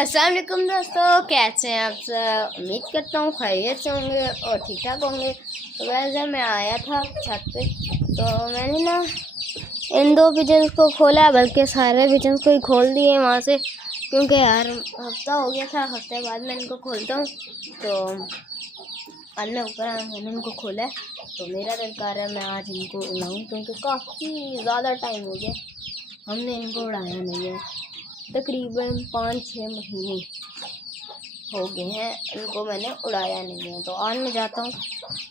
अस्सलाम वालेकुम दोस्तों, कैसे हैं आप सब। उम्मीद करता हूँ खैरियत से होंगे और ठीक ठाक होंगे। तो वैसे मैं आया था छत पे, तो मैंने ना इन दो पिजन्स को खोला, बल्कि सारे पिजन्स को ही खोल दिए वहाँ से, क्योंकि यार हफ्ता हो गया था, हफ्ते बाद मैं इनको खोलता हूँ। तो आज मैं ऊपर आया, मैंने इनको खोला है, तो मेरा दिल कर रहा है मैं आज इनको उड़ाऊँ, क्योंकि काफ़ी ज़्यादा टाइम हो गया हमने इनको उड़ाया नहीं है। तकरीबन 5-6 महीने हो गए हैं इनको मैंने उड़ाया नहीं है। तो आज मैं जाता हूँ,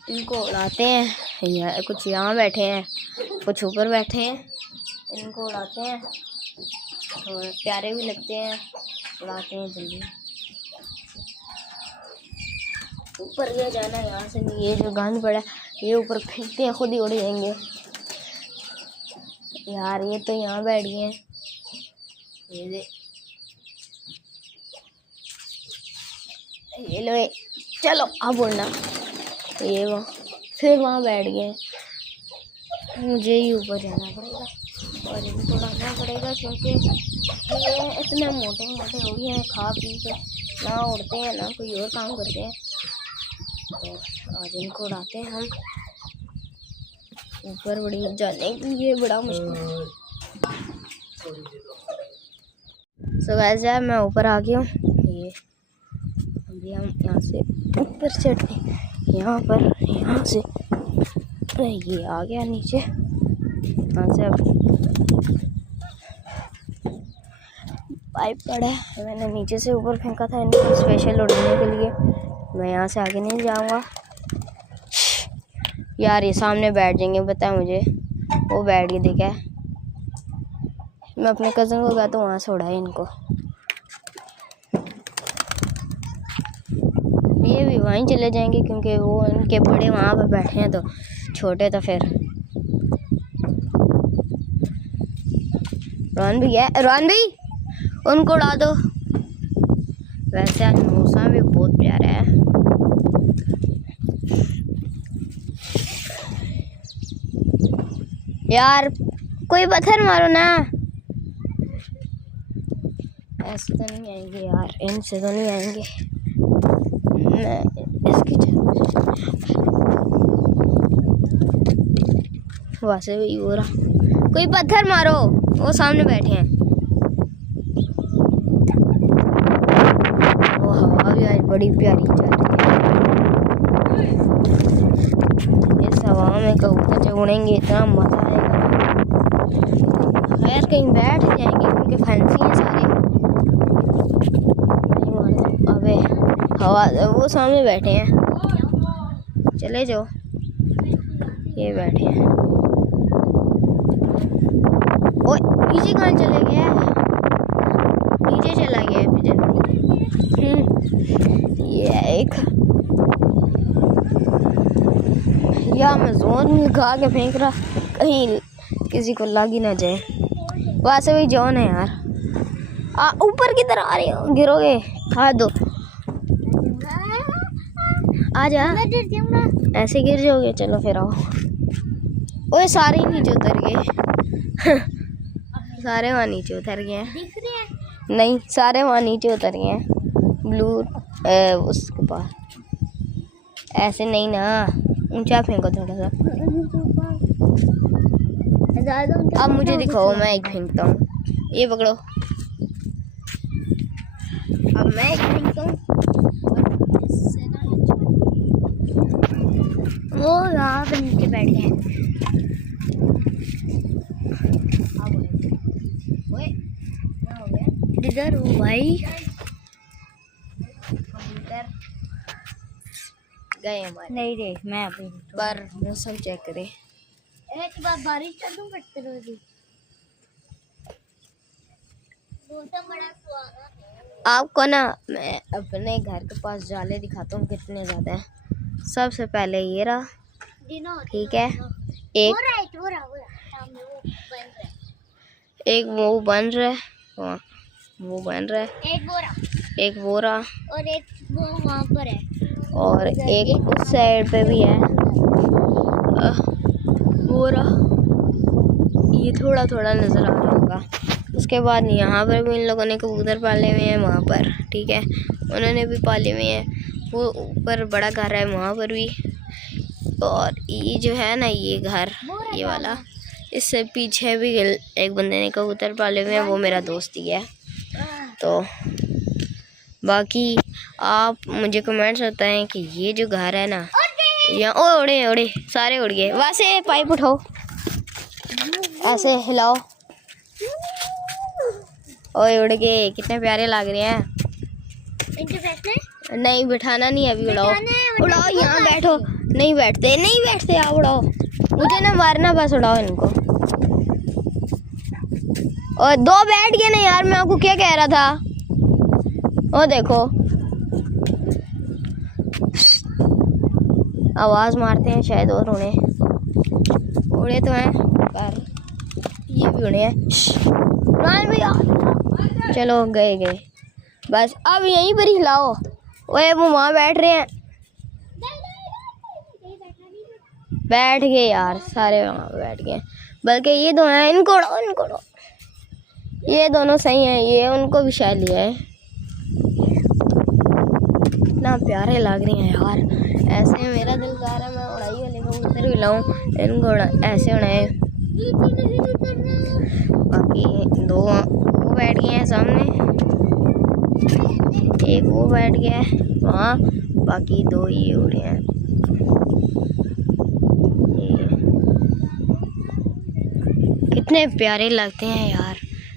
इनको उड़ाते हैं। कुछ यहाँ बैठे हैं, कुछ ऊपर बैठे हैं, इनको उड़ाते हैं। तो प्यारे भी लगते हैं, उड़ाते हैं जल्दी। ऊपर ये जाना है, यहाँ से नहीं, ये जो गंद पड़ा है ये ऊपर फेंकते हैं, खुद ही उड़ जाएंगे। यार ये तो यहाँ बैठ गए हैं, ये लो, चलो अब उड़ना। ये वो फिर वहाँ बैठ गए। मुझे ही ऊपर जाना पड़ेगा और इनको उड़ाना पड़ेगा, क्योंकि ये इतने मोटे मोटे हो गए हैं, खा पी के ना उड़ते हैं ना कोई और काम करते हैं। तो आज इनको उड़ाते हैं हम। ऊपर बड़ी जाने की ये बड़ा मुश्किल। सो वैसे मैं ऊपर आ गया हूँ। ये अभी हम यहाँ से ऊपर चढ़ते, यहाँ से ये आ गया नीचे। यहाँ से अब पाइप पड़ा है, मैंने नीचे से ऊपर फेंका था इनको स्पेशल उड़ने के लिए। मैं यहाँ से आगे नहीं जाऊँगा। यार ये सामने बैठ जाएंगे, पता है मुझे, वो बैठ गए। देखा है, मैं अपने कज़न को कहता हूँ वहाँ से उड़ाए इनको। ये भी वहीं चले जाएंगे, क्योंकि वो उनके बड़े वहाँ पर बैठे हैं, तो छोटे तो फिर। रोहन भी है, रोहन भी उनको उड़ा दो। वैसे आज मौसम भी बहुत प्यारा है। यार कोई पत्थर मारो ना। ऐसे तो नहीं आएंगे यार, इनसे तो नहीं आएंगे। मैं इसकी वैसे भी हो रहा, कोई पत्थर मारो, वो सामने बैठे हैं। वो हवा भी आज बड़ी प्यारी चल रही है। इस हवा में कबूतर जब उड़ेंगे इतना मजा आएगा। खैर कहीं बैठ जाएंगे, क्योंकि फैंसी है सारे। अबे हवा, वो सामने बैठे हैं, चले जाओ। ये बैठे हैं। ओए नीचे कहाँ चले गया? नीचे चला गया पिजन। ये एक या मैं जोन में खा के फेंक रहा, कहीं किसी को लग ही ना जाए। वैसे भी जोन है यार। ऊपर की तरफ आ रहे हो, गिरोगे। हाथ दो, आजा, ऐसे गिर जाओगे। चलो फिर आओ। ओए सारे नीचे उतर गए। सारे वहाँ नीचे उतर गए हैं। नहीं, सारे वहाँ नीचे उतर गए हैं। ब्लू उसके पास। ऐसे नहीं ना, ऊंचा फेंको थोड़ा सा। अब मुझे दिखाओ, मैं एक फेंकता हूँ। ये पकड़ो, अब मैं एक फेंकता हूँ। वो यहाँ पे नीचे बैठ गए हैं। इधर हो भाई, कबूतर गए हमारे। नहीं रे, मैं अभी पर मौसम चेक करें। एक बार बारिश कर दूं फटते रोज। आपको ना मैं अपने घर के पास जाले दिखाता हूँ कितने ज़्यादा हैं। सबसे पहले ये रहा, ठीक है। एक वो बन रहा है, वो बन रहा है। एक वो रहा और एक वो वहाँ पर है, और एक उस साइड पे भी है। वो रहा, ये थोड़ा थोड़ा नज़र आ रहा होगा। उसके बाद यहाँ पर भी इन लोगों ने कबूतर पाले हुए हैं, वहाँ पर ठीक है उन्होंने भी पाले हुए हैं। वो ऊपर बड़ा घर है वहाँ पर भी, और ये जो है ना ये घर ये वाला, इससे पीछे भी एक बंदे ने कबूतर पाले हुए हैं, वो मेरा दोस्त ही है। तो बाकी आप मुझे कमेंट्स बताएं कि ये जो घर है ना, यहाँ उड़े उड़े सारे उड़ गए। वहाँ से पाइप उठाओ, ऐसे हिलाओ, ओए उड़ गए, कितने प्यारे लग रहे हैं। नहीं बिठाना नहीं, अभी उड़ाओ उड़ाओ, यहाँ बैठो। नहीं बैठते आप उड़ाओ, मुझे ना मारना, बस उड़ाओ इनको। और 2 बैठ गए ना यार, मैं आपको क्या कह रहा था। ओ देखो आवाज़ मारते हैं शायद, और उड़े तो हैं पर ये भी उड़े हैं। भैया चलो गए बस, अब यहीं पर ही हिलाओ। ओए वो वहाँ बैठ रहे हैं, बैठ गए यार सारे, वहाँ बैठ गए। बल्कि ये दोनों हैं, इनको उड़ाओ, ये दोनों सही हैं, ये उनको भी शायद लिया है। इतना प्यारे लग रहे हैं यार, ऐसे मेरा दिल कर रहा है मैं उड़ाई वाले कबूतर भी लाऊं, इनको ऐसे उड़ाए। बाकी 2 वो बैठ गए हैं सामने, एक वो बैठ गया है वहाँ, बाकी 2 ये उड़े हैं। कितने प्यारे लगते हैं यार,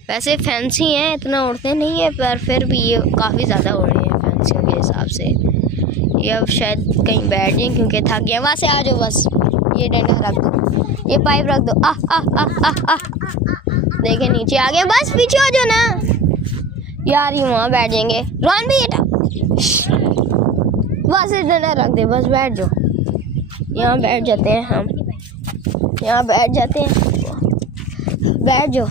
वैसे फैंसी हैं, इतना उड़ते नहीं है पर फिर भी ये काफ़ी ज़्यादा उड़े हैं फैंसियों के हिसाब से। ये अब शायद कहीं बैठ जाए क्योंकि थक गए। वहाँ से आ जाओ बस, ये डंडा रख दो, ये पाइप रख दो। देखे नीचे आ गए, बस पीछे हो जाओ ना यार, ये वहाँ बैठ जाएंगे। रोहन भी वहाँ से डंडा रख दे, बस बैठ जाओ। यहाँ बैठ जाते हैं हम, यहाँ बैठ जाते हैं, बैठ जाओ।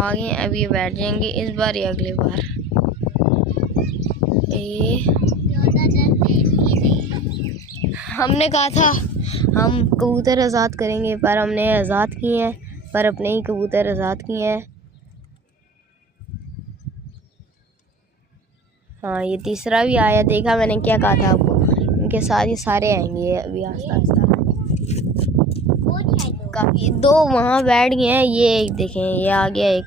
आगे अब ये बैठ जाएंगे इस बार या अगली बार। हमने कहा था हम कबूतर आज़ाद करेंगे, पर हमने आज़ाद किए हैं, पर अपने ही कबूतर आज़ाद किए हैं। हाँ ये तीसरा भी आया, देखा मैंने क्या कहा था आपको, इनके साथ ये सारे आएंगे अभी आस्ता आस्ता। काफ़ी 2 वहाँ बैठ गए हैं, ये देखें ये आ गया एक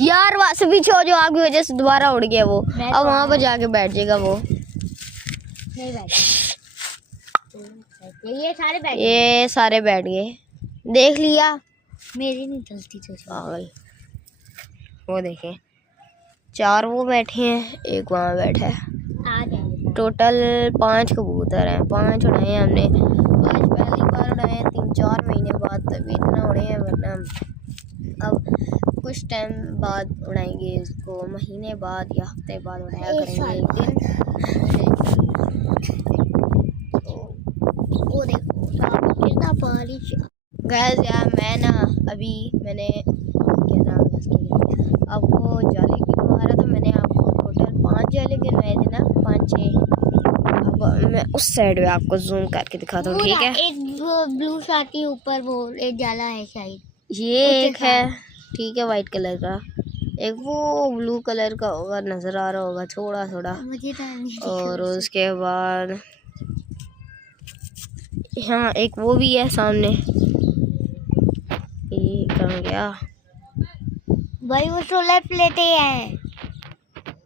यार, वहाँ से पीछे हो जो, आपकी वजह से दोबारा उड़ गया वो, अब वहाँ पर जाके बैठ जाएगा वो। नहीं ये सारे बैठ गए, देख लिया, मेरी नहीं गलती तो पागल। वो देखें 4 वो बैठे हैं, एक वहाँ बैठा है। टोटल 5 कबूतर हैं, 5 उड़ाए हैं हमने आज, पहली बार उड़ाए हैं 3-4 महीने बाद, तभी इतना उड़े हैं, वरना अब कुछ टाइम बाद उड़ाएंगे इसको, महीने बाद या हफ्ते बाद उड़ाया करेंगे एक दिन। वो देखो कितना बारिश। गैस यार मैं ना अभी मैंने क्या नाम है इसकी, आपको जाले गिनवा रहा था, मैंने आपको टोटल 5 जाले गिनवाए थे ना, 5-6। अब मैं उस साइड में आपको जूम करके दिखाता हूँ, ठीक है। एक ब्लू साथी ऊपर वो एक जाला है शायद, ये एक है ठीक है वाइट कलर का, एक वो ब्लू कलर का होगा, नज़र आ रहा होगा थोड़ा थोड़ा मुझे, और उसके बाद हाँ एक वो भी है सामने, ये कहाँ गया भाई, वो सोलर प्लेटें हैं,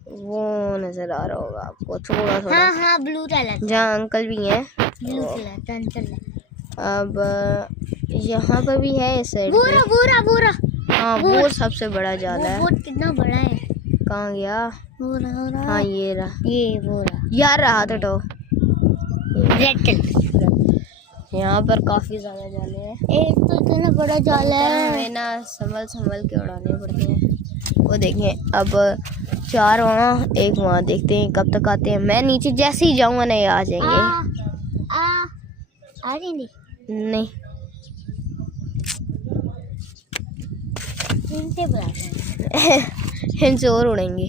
वो नज़र आ रहा होगा आपको थोड़ा थोड़ा। हाँ ब्लू कलर, जहाँ अंकल भी हैं ब्लू कलर। अब यहाँ पर भी है इस साइड, बोरा हाँ वो सबसे बड़ा जाला है। कितना बड़ा है, कहाँ गया, हाँ ये रहा, ये बोरा यार रहा तो रेड कलर। यहाँ पर काफ़ी ज़्यादा जाले हैं, एक तो इतना बड़ा जाला है, हमें ना संभल के उड़ाने पड़ते हैं। वो देखें अब 4 वहाँ, एक वहाँ, देखते हैं कब तक आते हैं। मैं नीचे जैसे ही जाऊँगा ना ये आ जाएंगे। आ जाएंगे नहीं, इनसे और उड़ेंगे।